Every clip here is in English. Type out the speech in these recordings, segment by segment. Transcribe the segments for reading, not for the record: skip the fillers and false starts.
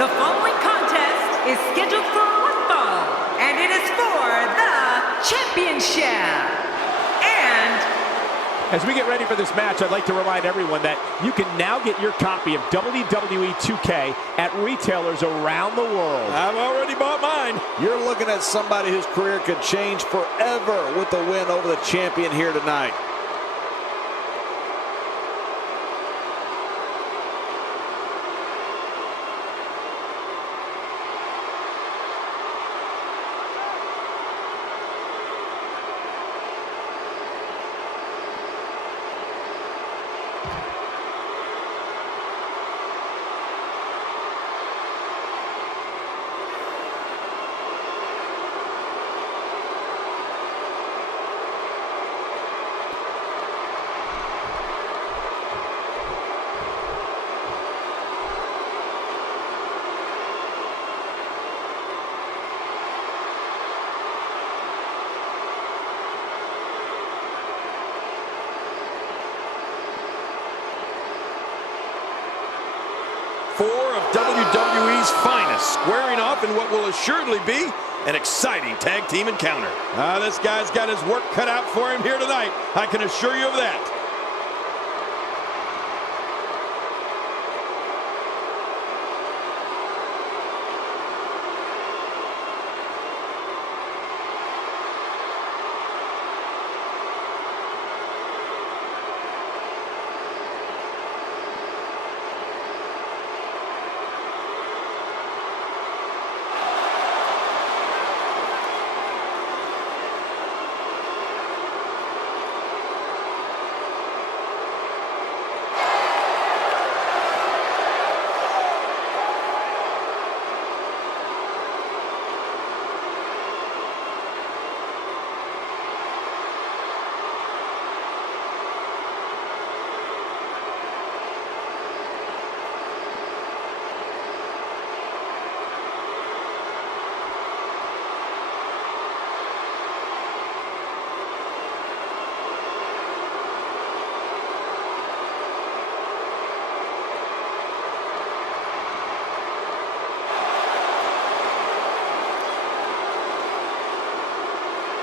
The following contest is scheduled for one fall, and it is for the championship. And as we get ready for this match, I'd like to remind everyone that you can now get your copy of WWE 2K at retailers around the world. I've already bought mine. You're looking at somebody whose career could change forever with the win over the champion here tonight. Four of WWE's finest squaring off in what will assuredly be an exciting tag team encounter. This guy's got his work cut out for him here tonight. I can assure you of that.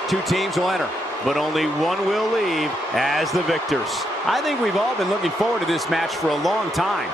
Two teams will enter, but only one will leave as the victors. I think we've all been looking forward to this match for a long time.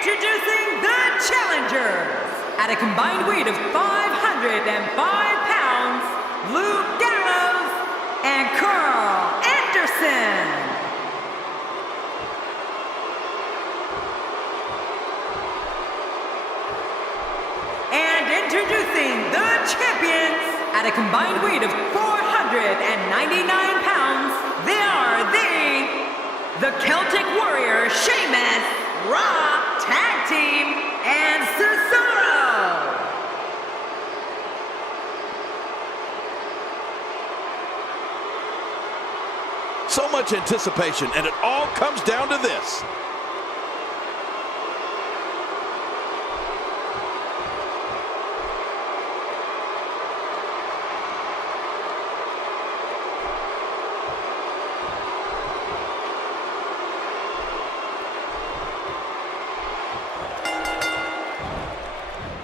introducing the challengers. At a combined weight of 505 pounds, Luke Gallows and Karl Anderson. And introducing the champions. At a combined weight of 499 pounds, they are the Celtic Warrior Sheamus, Raw Tag Team, and Cesaro. So much anticipation, and it all comes down to this.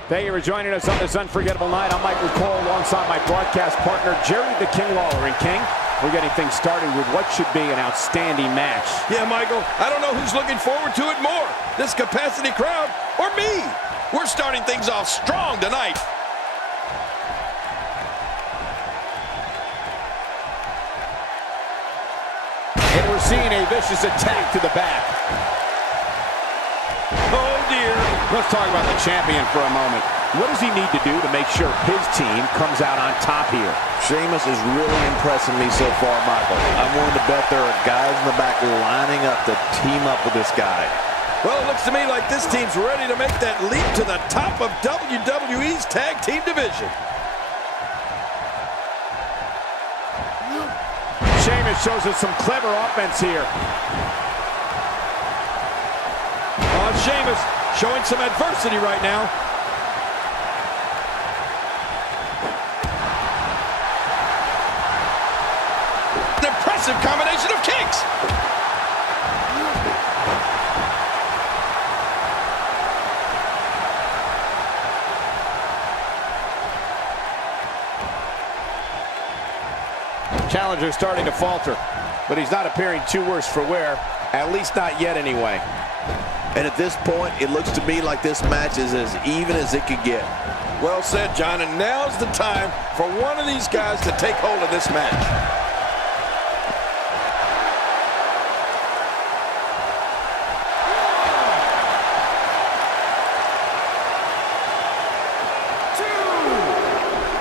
Thank you for joining us on this unforgettable night. I'm Michael Cole alongside my broadcast partner, Jerry the King Lawler. And King, We're getting things started with what should be an outstanding match. Yeah, Michael, I don't know who's looking forward to it more, this capacity crowd or me. We're starting things off strong tonight. And we're seeing a vicious attack to the back. Oh, dear. Let's talk about the champion for a moment. What does he need to do to make sure his team comes out on top here? Sheamus is really impressing me so far, Michael. I'm willing to bet there are guys in the back lining up to team up with this guy. Well, it looks to me like this team's ready to make that leap to the top of WWE's tag team division. Sheamus shows us some clever offense here. Sheamus showing some adversity right now. An impressive combination of kicks. Challenger starting to falter, but he's not appearing too worse for wear, at least not yet anyway. And at this point, it looks to me like this match is as even as it could get. Well said, John, and now's the time for one of these guys to take hold of this match.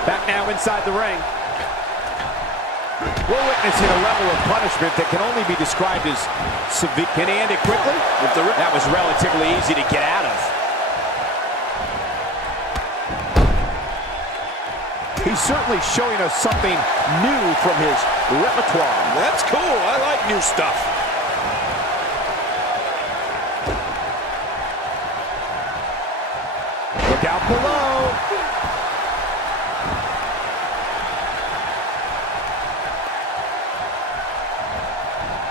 Back now inside the ring. We're witnessing a level of punishment that can only be described as severe. Can he end it quickly? That was relatively easy to get out of. He's certainly showing us something new from his repertoire. That's cool. I like new stuff. Look out below.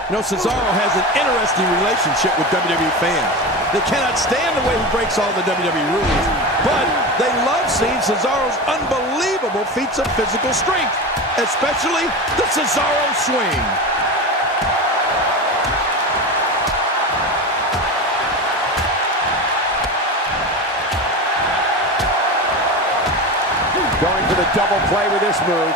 You know, Cesaro has an interesting relationship with WWE fans. They cannot stand the way he breaks all the WWE rules, but they love seeing Cesaro's unbelievable feats of physical strength, especially the Cesaro swing. Going for the double play with this move.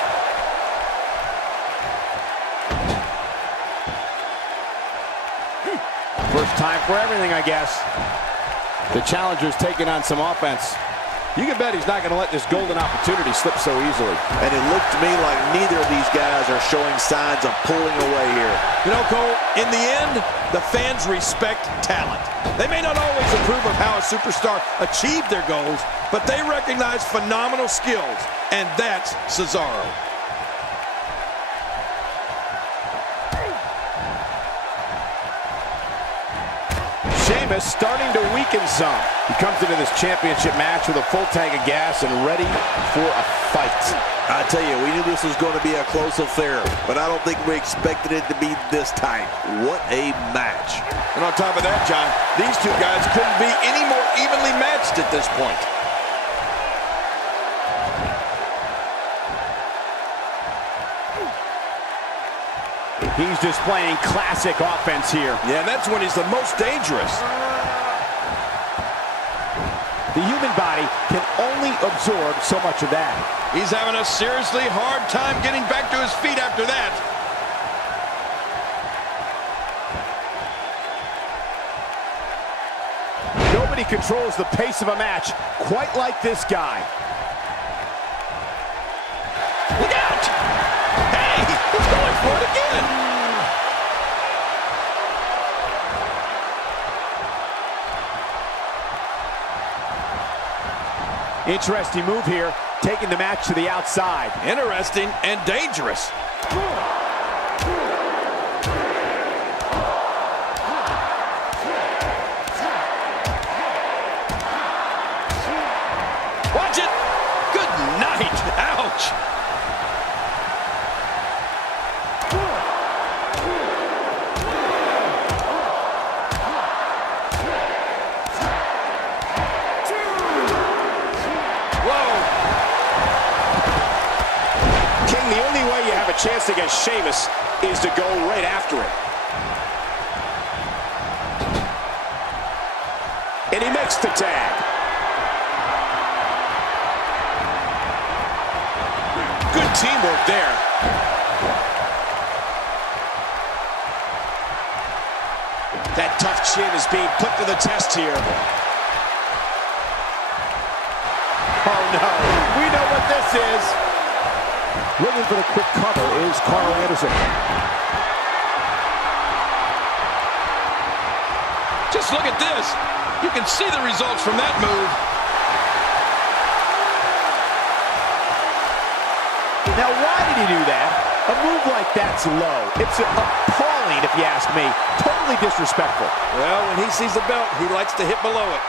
First time for everything, I guess. The challenger's taking on some offense. You can bet he's not going to let this golden opportunity slip so easily. And it looked to me like neither of these guys are showing signs of pulling away here. You know, Cole, in the end, the fans respect talent. They may not always approve of how a superstar achieved their goals, but they recognize phenomenal skills, and that's Cesaro. Sheamus starting to weaken some. He comes into this championship match with a full tank of gas and ready for a fight. I tell you, we knew this was going to be a close affair, but I don't think we expected it to be this tight. What a match. And on top of that, John, these two guys couldn't be any more evenly matched at this point. He's displaying classic offense here. Yeah, and that's when he's the most dangerous. The human body can only absorb so much of that. He's having a seriously hard time getting back to his feet after that. Nobody controls the pace of a match quite like this guy. Look out! Hey, he's going for it again! Interesting move here, taking the match to the outside. Interesting and dangerous. Watch it! Good night! Ouch! chance against Sheamus is to go right after it. And he makes the tag. Good teamwork there. That tough chin is being put to the test here. Oh no, we know what this is. Looking for the quick cover is Karl Anderson. Just look at this. You can see the results from that move. Now, why did he do that? A move like that's low. It's appalling, if you ask me. Totally disrespectful. Well, when he sees the belt, he likes to hit below it.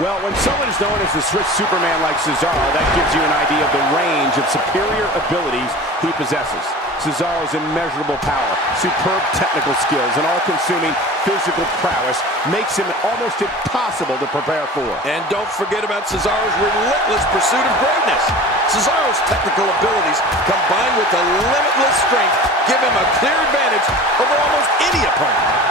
Well, when someone is known as the Swiss Superman like Cesaro, that gives you an idea of the range of superior abilities he possesses. Cesaro's immeasurable power, superb technical skills, and all-consuming physical prowess makes him almost impossible to prepare for. And don't forget about Cesaro's relentless pursuit of greatness. Cesaro's technical abilities, combined with the limitless strength, give him a clear advantage over almost any opponent.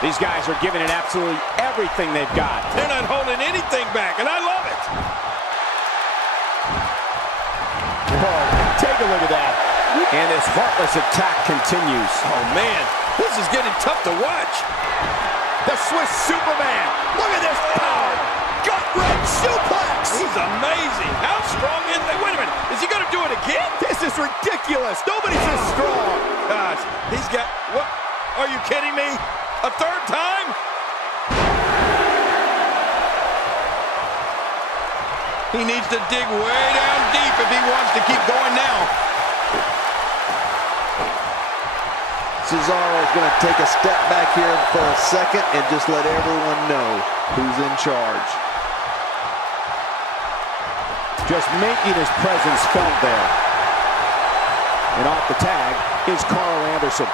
These guys are giving it absolutely everything they've got. They're not holding anything back, and I love it. Whoa, take a look at that. And this heartless attack continues. Oh, man, this is getting tough to watch. The Swiss Superman. Look at this power. Gut-wrench suplex. He's amazing. How strong is he? Wait a minute. Is he going to do it again? This is ridiculous. Nobody's this strong. Gosh, he's got... What? Are you kidding me? A third time? He needs to dig way down deep if he wants to keep going now. Cesaro is going to take a step back here for a second and just let everyone know who's in charge. Just making his presence felt there. And off the tag is Karl Anderson.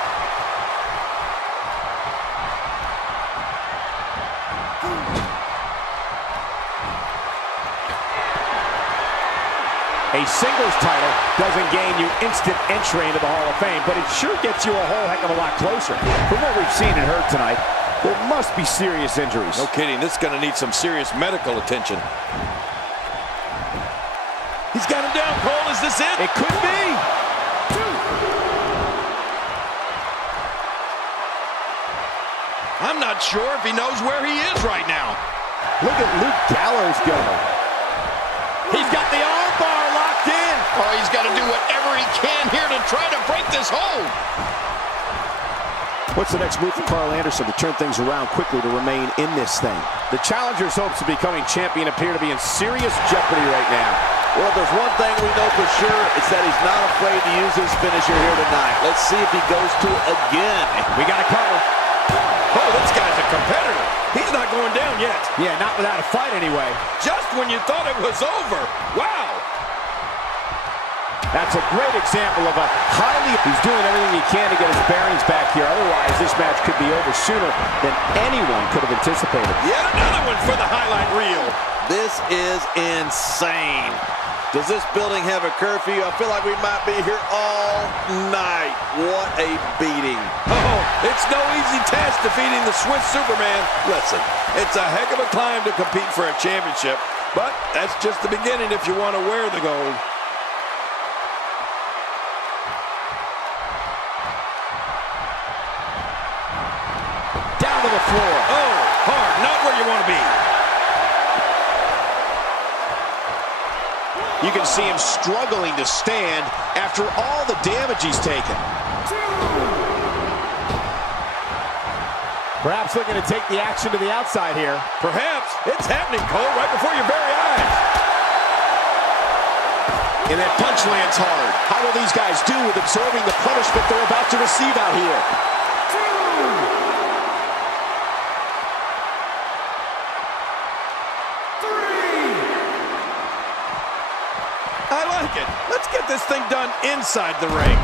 A singles title doesn't gain you instant entry into the Hall of Fame, but it sure gets you a whole heck of a lot closer. From what we've seen and heard tonight, there must be serious injuries. No kidding, this is going to need some serious medical attention. He's got him down, Cole. Is this it? It could be. I'm not sure if he knows where he is right now. Look at Luke Gallows go. He's got the arm bar locked in. Oh, he's got to do whatever he can here to try to break this hold. What's the next move for Karl Anderson to turn things around quickly to remain in this thing? The challenger's hopes of becoming champion appear to be in serious jeopardy right now. Well, there's one thing we know for sure. It's that he's not afraid to use his finisher here tonight. Let's see if he goes to it again. We got a cover. Oh, this guy's a competitor. He's not going down yet. Yeah, not without a fight anyway. Just when you thought it was over. Wow. That's a great example of a He's doing everything he can to get his bearings back here. Otherwise, this match could be over sooner than anyone could have anticipated. Yet another one for the highlight reel. This is insane. Does this building have a curfew? I feel like we might be here all night. What a beating. Oh, it's no easy task defeating the Swiss Superman. Listen, it's a heck of a climb to compete for a championship, but that's just the beginning if you want to wear the gold. Down to the floor. Oh, hard, not where you want to be. You can see him struggling to stand after all the damage he's taken. Perhaps looking to take the action to the outside here. Perhaps. It's happening, Cole, right before your very eyes. And that punch lands hard. How will these guys do with absorbing the punishment they're about to receive out here? I like it. Let's get this thing done inside the ring.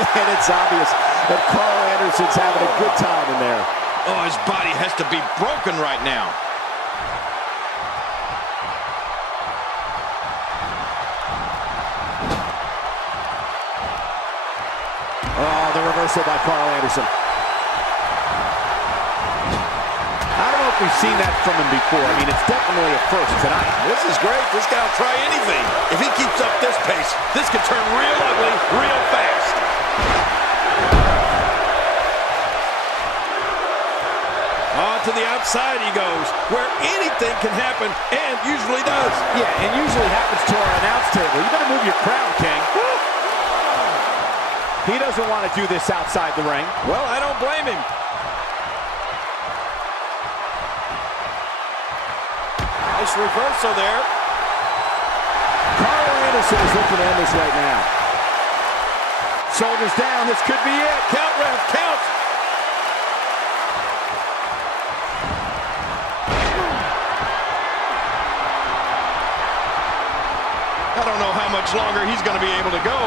And it's obvious that Karl Anderson's having a good time in there. Oh, his body has to be broken right now. Oh, the reversal by Karl Anderson. I don't know if we've seen that from him before. I mean, it's definitely a first tonight. This is great. This guy will try anything. If he keeps up this pace, this could turn real ugly real fast. On to the outside he goes, where anything can happen, and usually does. Yeah, and usually happens to our announce table. You better move your crown, King. He doesn't want to do this outside the ring. Well, I don't blame him. Nice reversal there. Karl Anderson is looking to end this right now. Shoulders down, this could be it. Count, ref, count. I don't know how much longer he's going to be able to go.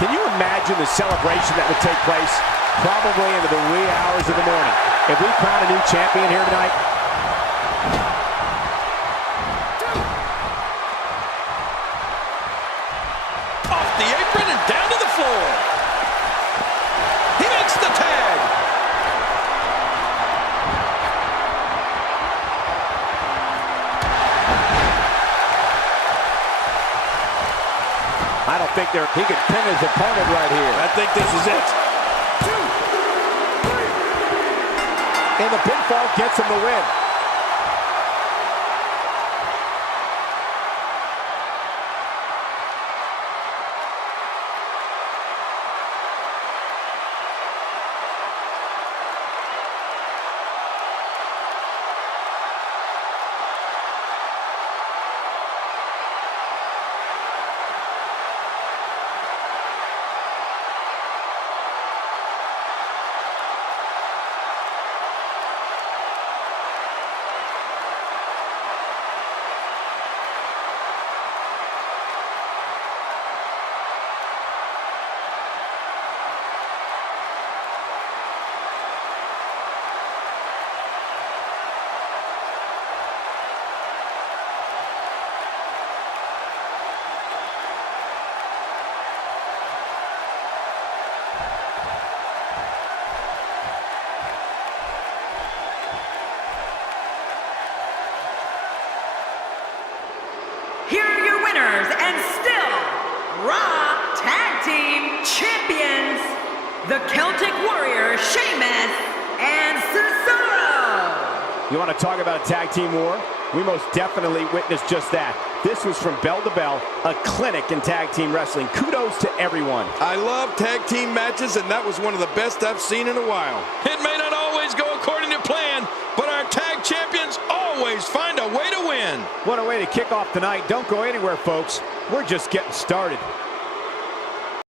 Can you imagine the celebration that would take place? Probably into the wee hours of the morning. If we crown a new champion here tonight. Off the apron and down to the floor. He makes the tag. I don't think he could pin his opponent right here. I think this is it. And the pinfall gets him the win. Here are your winners and still Raw Tag Team Champions, the Celtic Warrior Sheamus and Cesaro. You want to talk about a tag team war? We most definitely witnessed just that. This was from bell to bell, a clinic in tag team wrestling. Kudos to everyone. I love tag team matches, and that was one of the best I've seen in a while. It may not always go according to plan, but our tag champions always find a way to win. What a way to kick off tonight. Don't go anywhere, folks. We're just getting started.